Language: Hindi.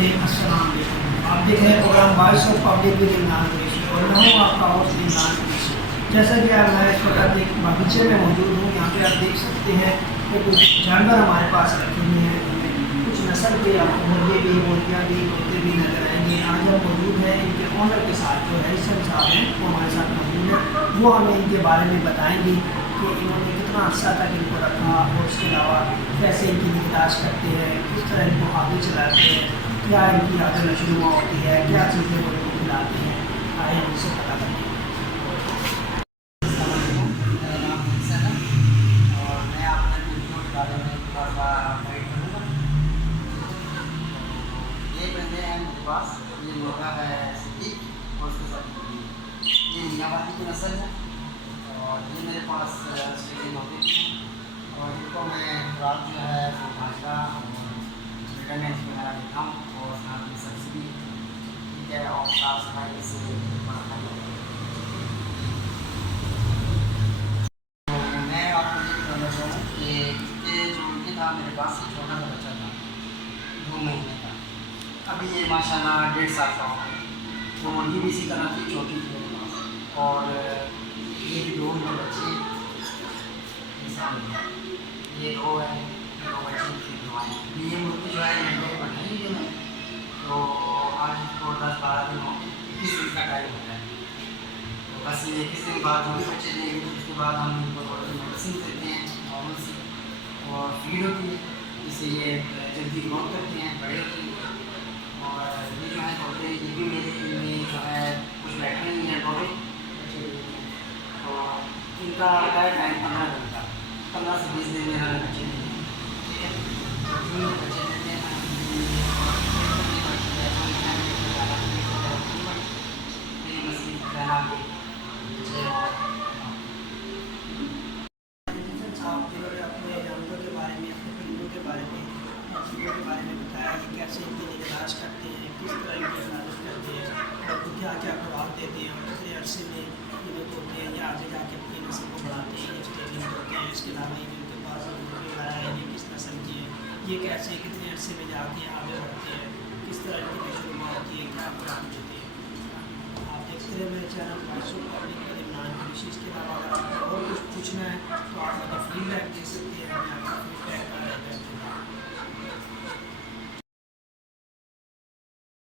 अस्सलाम वालेकुम। आप देख रहे हैं program voice of public with Imran Qureshi और मैं हूँ आपका होस्ट इमरान कुरैशी। जैसा कि आप मैं इस वक्त एक बगीचे में मौजूद हूँ। यहाँ पे आप देख सकते हैं कि कुछ जानवर हमारे पास रखे हुए हैं। कुछ नस्ल के आपको मुर्गे भी, मुर्गियाँ भी, तोते भी नजर आएंगे। आज हम मौजूद हैं इनके ओनर के साथ, जो हैसन साहब हैं वो हमारे साथ मौजूद है। वो हमें इनके बारे में बताएंगे कि इन्होंने कितना अर्सा तक इनको रखा और उसके अलावा कैसे इनकी निगहदाश्त करते हैं, किस तरह इनको आगे चलाते हैं, क्या इनकी आदत नशनुमा होती है, क्या चीज़ें वो इनको खिलाते हैं। आए हम इससे पता करते हैं। मेरा नाम हसन है और मैं आपके वीडियो के बारे में थोड़ा सा गाइड करूँगा। ये बंदे हैं मेरे पास, ये मुर्गा है सिद्दीक और उसके साथ ये मियाँवाली की नस्ल है और ये मेरे पास स्टेडियम होते हैं और इनको मैं खुराक जो है वो बाजरा और विटामिन वगैरह देता हूँ और साथ में सब्जी भी, ठीक है, और साफ सफाई से मेरे पास एक छोटा सा बच्चा था 2 महीने का। अभी ये माशाल्लाह 1.5 साल का हो गया। तो मुर्गी भी इसी तरह की छोटी थी मेरे पास और ये भी 2 मेरे बच्चे ये 2 है, 2 बच्चे थे 2 आए। ये मुर्गी जो है ये बनाई है मैंने, तो आज इसको 10-12 दिन हो 21 दिन का टाइम होता है। तो बस ये 21 दिन बाद जो भी बच्चे देंगे उसके बाद हम इनको थोड़ी मेडिसिन देते हैं नॉर्मल सी और फीड होती है, जिससे ये जल्दी ग्रोथ करते हैं, बड़े होते हैं। और ये जो है तोते ये भी मेरे लिए जो है कुछ बैठे नहीं है तोते अच्छे, तो इनका आता है टाइम 15 दिन का, 15 से 20 दिन में हमें बच्चे देते हैं, ठीक है। तो जो बच्चे देते हैं मेरी मसीह रहना भी चीज़ों के बारे में बताया कि कैसे इनकी निगराश करते हैं, किस तरह इनकी हिफाजत करते हैं और क्या क्या खुराक देते हैं और कितने अरसे में ये जो होते हैं या आगे जाके अपनी नस्ल को बढ़ाते हैं या स्टेडियम करते हैं। इसके अलावा ये उनके पास आया है ये किस नस्ल की है, ये कैसे कितने अरसे में जाके आगे बढ़ते हैं, किस तरह इनकी नशोनुमा होती है, क्या खुराक देते हैं। आप देखते रहे मेरे channel voice of public with Imran Qureshi. इसके अलावा अगर आपको और कुछ पूछना है तो आप मुझे फीडबैक दे सकते हैं, मैं आपका फीडबैक करते हैं।